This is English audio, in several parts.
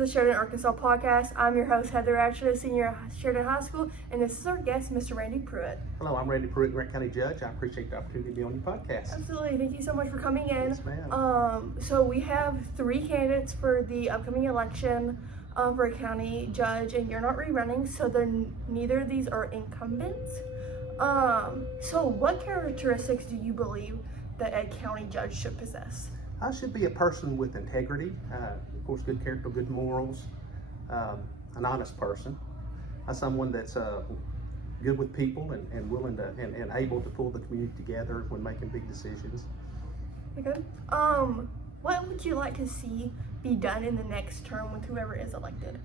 the Sheridan, Arkansas podcast. I'm your host, Heather Ashley, senior at Sheridan High School, and this is our guest, Mr. Randy Pruitt. Hello, I'm Randy Pruitt, Grant County Judge. I appreciate the opportunity to be on your podcast. Absolutely. Thank you so much for coming in. Yes, ma'am. So we have 3 candidates for the upcoming election for a county judge, and you're not rerunning, so neither of these are incumbents. So what characteristics do you believe that a county judge should possess? I should be a person with integrity, of course, good character, good morals, an honest person, someone that's good with people and willing to and able to pull the community together when making big decisions. Okay. What would you like to see be done in the next term with whoever is elected?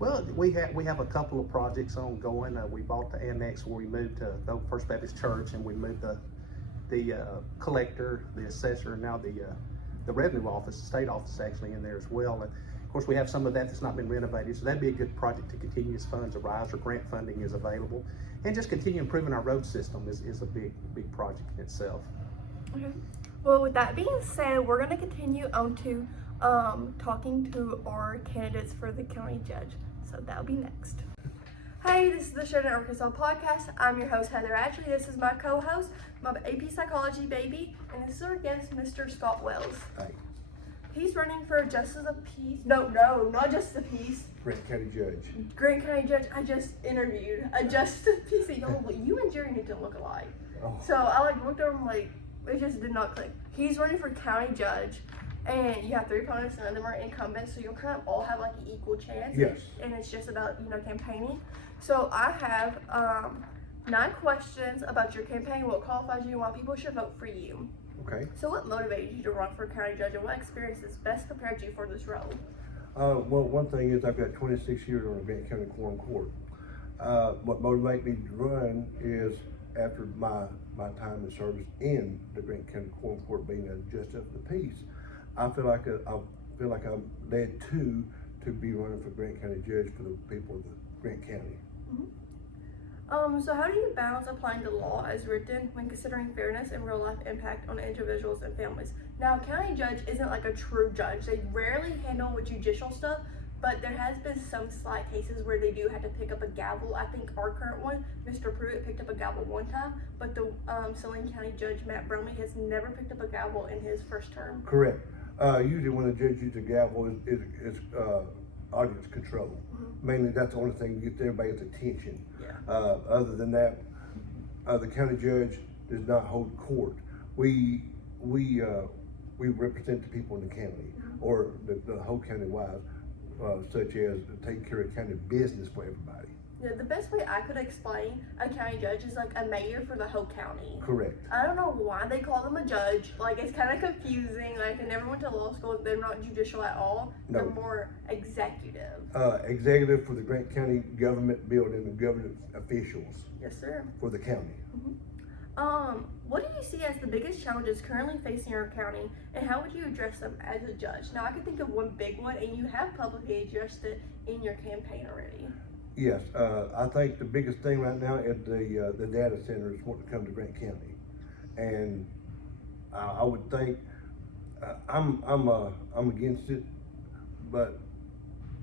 Well, we have a couple of projects ongoing. We bought the annex where we moved to the Oak First Baptist Church, and we moved the collector, the assessor, and now the revenue office, the state office actually in there as well. And of course, we have some of that that's not been renovated, so that'd be a good project to continue as funds arise or grant funding is available. And just continue improving our road system is a big project in itself. Okay. Well, with that being said, we're going to continue on to talking to our candidates for the county judge. So that'll be next. Hey, this is the Sheridan, Arkansas podcast. I'm your host, Heather Ashley. This is my co-host, my AP Psychology baby, and this is our guest, Mr. Scott Wells. Hi, He's running for Justice of Peace. No, not Justice of Peace. Grant County Judge. Grant County Judge. I just interviewed a Justice of Peace. You and Jerry need to look alike. Oh. So I looked at him it just did not click. He's running for county judge, and you have 3 opponents, none of them are incumbents, so you'll kind of all have an equal chance. Yes. And it's just about campaigning. So I have 9 questions about your campaign, what qualifies you, and why people should vote for you. Okay. So what motivated you to run for county judge, and what experiences best prepared you for this role? Well, one thing is I've got 26 years on the Grant County Quorum Court. What motivated me to run is after my time in service in the Grant County Quorum Court being a justice of the peace, I feel like I'm led to be running for Grant County Judge for the people of the Grant County. Mm-hmm. So how do you balance applying the law as written when considering fairness and real life impact on individuals and families? Now, county judge isn't like a true judge. They rarely handle with judicial stuff, but there has been some slight cases where they do have to pick up a gavel. I think our current one, Mr. Pruitt, picked up a gavel one time, but the Saline County Judge, Matt Bromley, has never picked up a gavel in his first term. Correct. Usually when a judge uses a gavel is audience control. Mm-hmm. Mainly that's the only thing that gets everybody's attention. Yeah. Other than that, the county judge does not hold court. We represent the people in the county, Mm-hmm. or the whole county wide, such as taking care of county business for everybody. Yeah, the best way I could explain a county judge is like a mayor for the whole county. Correct. I don't know why they call them a judge. It's kind of confusing. They never went to law school. They're not judicial at all. No. They're more executive. Executive for the Grant County government building and government officials Yes, sir. for the county. What do you see as the biggest challenges currently facing your county, and how would you address them as a judge? Now, I can think of one big one, and you have publicly addressed it in your campaign already. Yes, I think the biggest thing right now is the data centers want to come to Grant County, and I would think I'm against it, but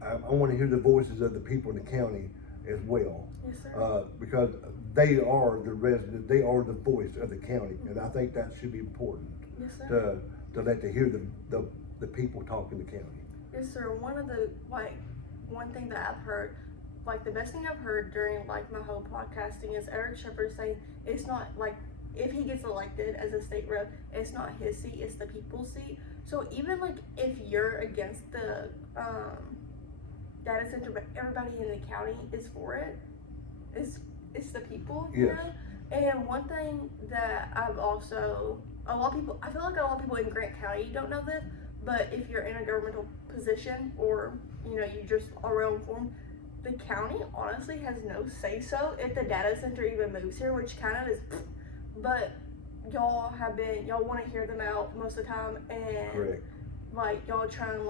I want to hear the voices of the people in the county as well. Yes, sir. Because they are the residents, they are the voice of the county, and I think that should be important. Yes, sir. To let to hear the people talk in the county. Yes, sir. One thing that I've heard, the best thing I've heard during my whole podcasting is Eric Shepherd saying it's not if he gets elected as a state rep, it's not his seat, it's the people's seat. So even if you're against the data center, but everybody in the county is for it, it's the people, you Yes. know? And one thing that I feel like a lot of people in Grant County don't know this, but if you're in a governmental position or you just are well informed, the county honestly has no say-so if the data center even moves here, which kind of is, but y'all want to hear them out most of the time, and Correct. y'all try and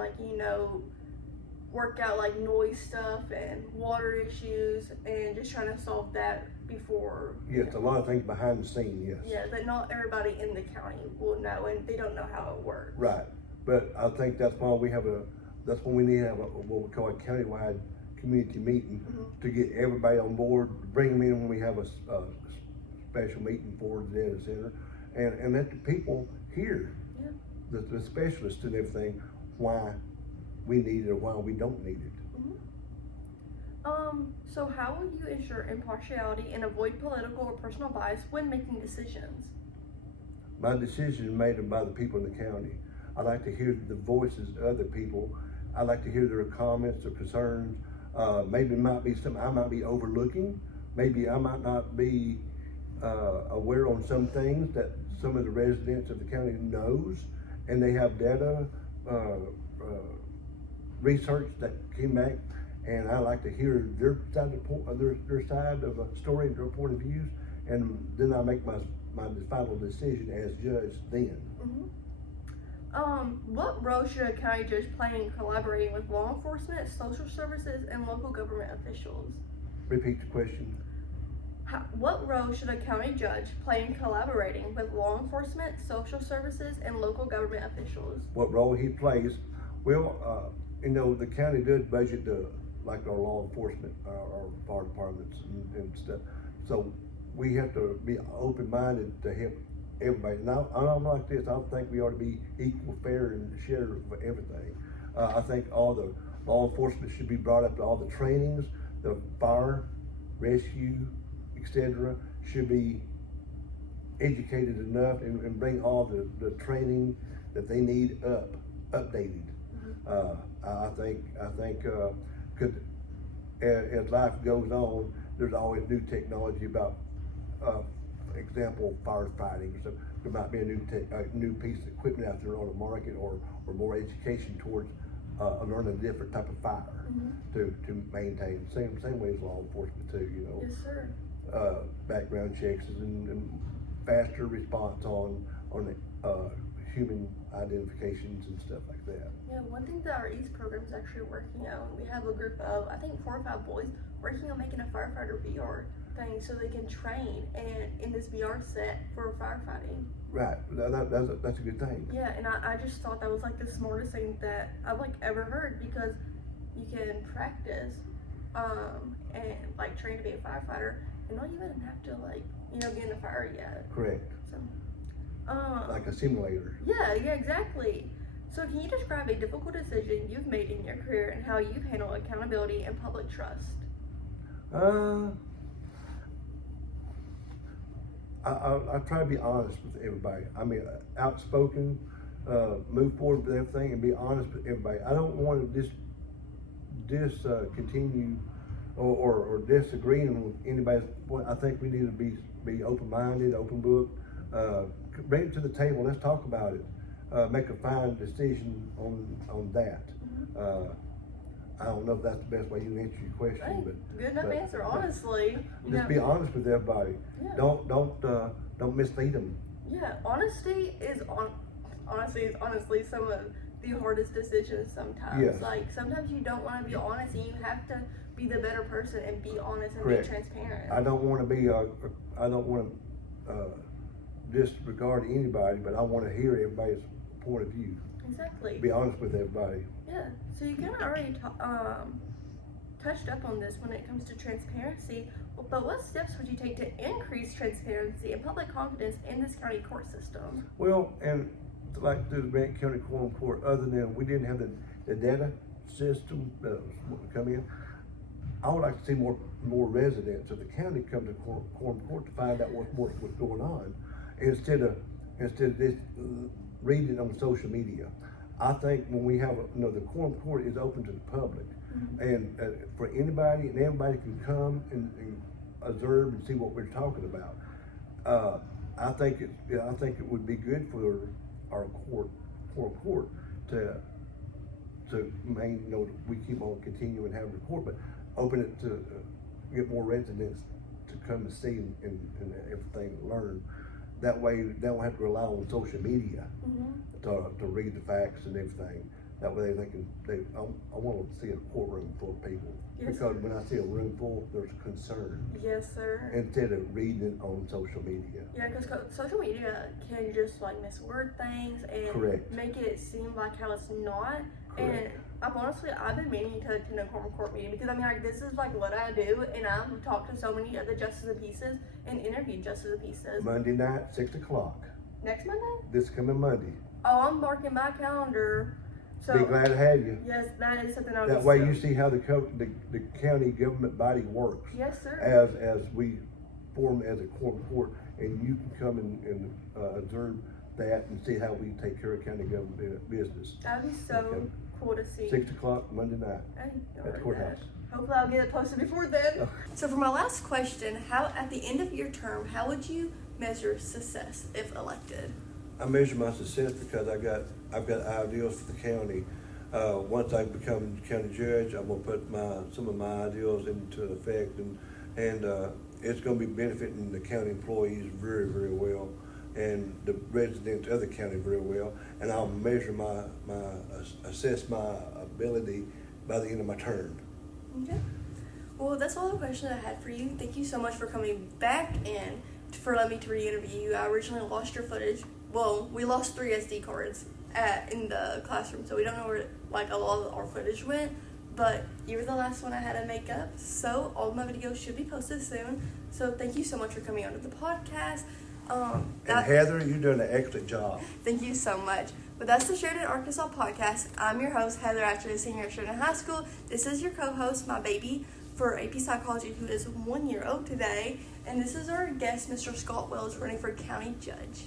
work out noise stuff and water issues and just trying to solve that before. Yes, a lot of things behind the scenes, yes. Yeah, that not everybody in the county will know, and they don't know how it works. Right, but I think that's why we have that's when we need to have what we call a countywide community meeting Mhm. to get everybody on board, bring them in when we have a special meeting for the data center, and let the people hear Yeah. the specialists and everything, why we need it or why we don't need it. So how will you ensure impartiality and avoid political or personal bias when making decisions? My decision is made by the people in the county. I like to hear the voices of other people. I like to hear their comments or concerns. Maybe it might be something I might be overlooking. Maybe I might not be aware on some things that some of the residents of the county knows, and they have data, research that came back, and I like to hear their side of a story and their point of views, and then I make my final decision as judge then. What role should a county judge play in collaborating with law enforcement, social services, and local government officials? Repeat the question. What role should a county judge play in collaborating with law enforcement, social services, and local government officials? What role he plays? Well, the county does budget like our law enforcement, our fire departments and stuff. So we have to be open-minded to help everybody. Now, I'm like this. I think we ought to be equal, fair, and share for everything. I think all the law enforcement should be brought up to all the trainings. The fire, rescue, etc. should be educated enough and bring all the training that they need updated. I think as life goes on, there's always new technology about, example, firefighting. So there might be a new piece of equipment out there on the market, or more education towards learning a different type of fire to maintain. Same way as law enforcement too. Yes, sir. Background checks and faster response on human identifications and stuff like that. Yeah, one thing that our EAST program is actually working on, we have a group of, I think, 4 or 5 boys working on making a firefighter VR thing so they can train and in this VR set for firefighting. Right, that's a good thing. Yeah, and I just thought that was like the smartest thing that I've like ever heard, because you can practice and like train to be a firefighter and not even have to get in the fire yet. Correct. So, like a simulator. Yeah, exactly. So can you describe a difficult decision you've made in your career and how you've handled accountability and public trust? I try to be honest with everybody. I mean, outspoken, move forward with everything and be honest with everybody. I don't want to continue or disagreeing with anybody's point. I think we need to be open-minded, open book, bring it to the table. Let's talk about it. Make a fine decision on that. I don't know if that's the best way you can answer your question, Hey, but good enough answer, honestly. just be honest with everybody. Yeah. Don't mislead them. Yeah, honesty is honestly some of the hardest decisions sometimes. Yes. Like sometimes you don't want to be honest, and you have to be the better person and be honest and Correct. be transparent. I don't want to disregard anybody, but I want to hear everybody's point of view. Exactly. Be honest with everybody. Yeah. So you kind of already touched up on this when it comes to transparency. But what steps would you take to increase transparency and public confidence in this county court system? Well, and like through the Grant County Quorum Court, other than we didn't have the data system come in, I would like to see more residents of the county come to Quorum Court to find out what's going on, instead of this reading it on social media. I think when we have the Quorum Court is open to the public, and for anybody and everybody can come and observe and see what we're talking about. I think it would be good for our Quorum Court to we keep on continuing having the court, but open it to get more residents to come and see and everything, learn. That way they don't have to rely on social media to read the facts and everything. That way I want to see a courtroom full of people. Yes, Because sir. when I see a room full, there's concern, Yes, sir. instead of reading it on social media. Yeah, because social media can just misword things and Correct. make it seem like how it's not. And I've been meaning to attend a quorum court meeting because I mean, like, this is like what I do, and I've talked to so many of the justices of pieces and interviewed justices of pieces. Monday night, 6 o'clock. Next Monday? This coming Monday. Oh, I'm marking my calendar. So Be glad to have you. yes, that is something I would That way you see how the county government body works. Yes, sir. As we form as a quorum court, and you can come and observe that and see how we take care of county government business. That'd be so Okay. cool to see. 6 o'clock Monday night Hey, don't at the worry about courthouse. it. Hopefully I'll get it posted before then. Oh. So for my last question, how at the end of your term, how would you measure success if elected? I measure my success because I've got ideals for the county. Once I become county judge, I'm gonna put some of my ideals into effect, and it's gonna be benefiting the county employees very, very well, and the residents of the county very well. And I'll measure assess my ability by the end of my term. Okay. Well, that's all the questions I had for you. Thank you so much for coming back and for letting me to re-interview you. I originally lost your footage. Well, we lost 3 SD cards in the classroom, so we don't know where like a lot of our footage went. But you were the last one I had to make up, so all of my videos should be posted soon. So thank you so much for coming onto the podcast. And Heather, you're doing an excellent job. Thank you so much. But that's the Sheridan, Arkansas podcast. I'm your host, Heather Ashley, a senior at Sheridan High School. This is your co-host, my baby, for AP Psychology, who is 1 year old today. And this is our guest, Mr. Scott Wells, running for county judge.